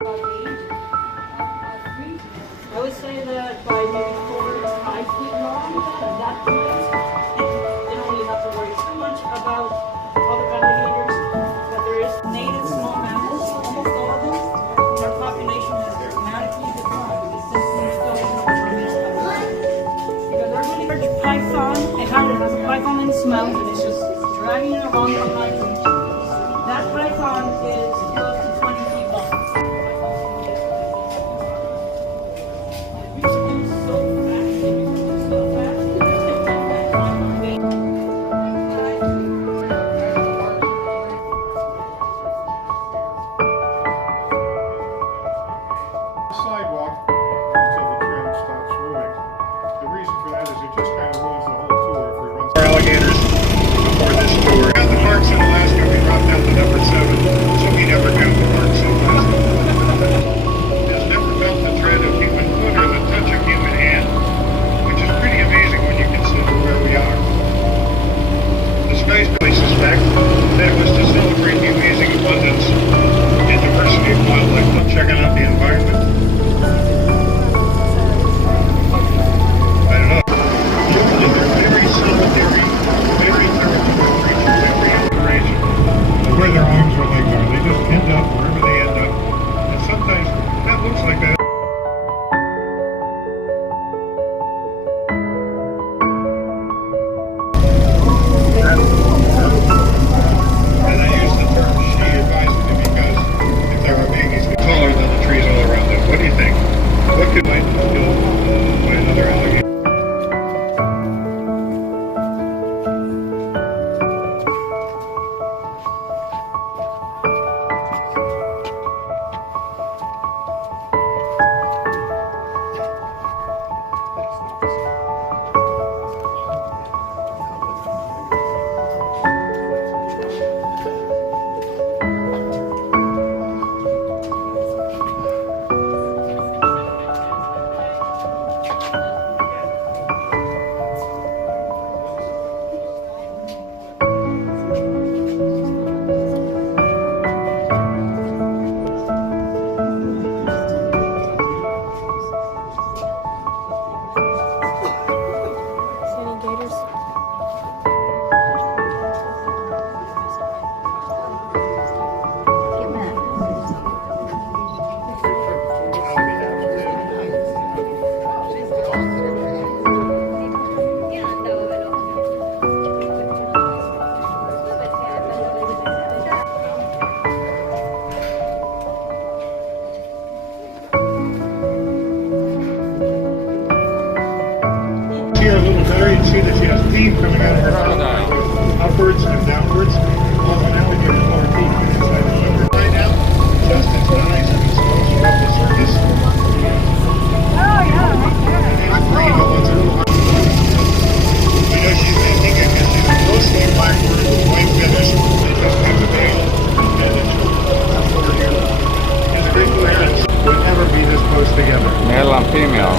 I would say that by maybe 4 to 5 feet long, at that point, they don't really have to worry so much about other alligators. But there is native small mammals, almost all of them. And our population has dramatically declined since these going over this country. Because they're really large python. It has a python in its mouth and it's just dragging it along behind it. That python is close to 20 feet long. Sidewalk until the tram stops moving. The reason for that is it just kind of ruins the whole tour if we run alligators before this tour. Count the parks in Alaska, we dropped down to number 7, so we never count the parks in Alaska. Has never felt the tread of human foot or the touch of human hand, which is pretty amazing when you consider where we are. The space really suspect that it was to celebrate the amazing abundance and diversity of wildlife. Checking out the environment. I don't know. Usually they're very solitary, very territorial creatures, every generation. Where their arms or legs are, they just end up wherever they end up. And sometimes that looks like that. And I use the term she advisedly because if there are babies taller than the trees all around them, what do you think? What could might be killed by another alligator? See her little belly and see that she has teeth coming out of her mouth, upwards and downwards. Well, an alligator's lower teeth get inside the liver. Right now, Justin's nice and slow to rub the surface. Oh yeah, right there. And green, but one's a little high. I know she's thinking it because she's mostly blackbird with white feathers. They just have the veil and then she'll come over here. She's a great two herons. Would never be this close together. Male and female.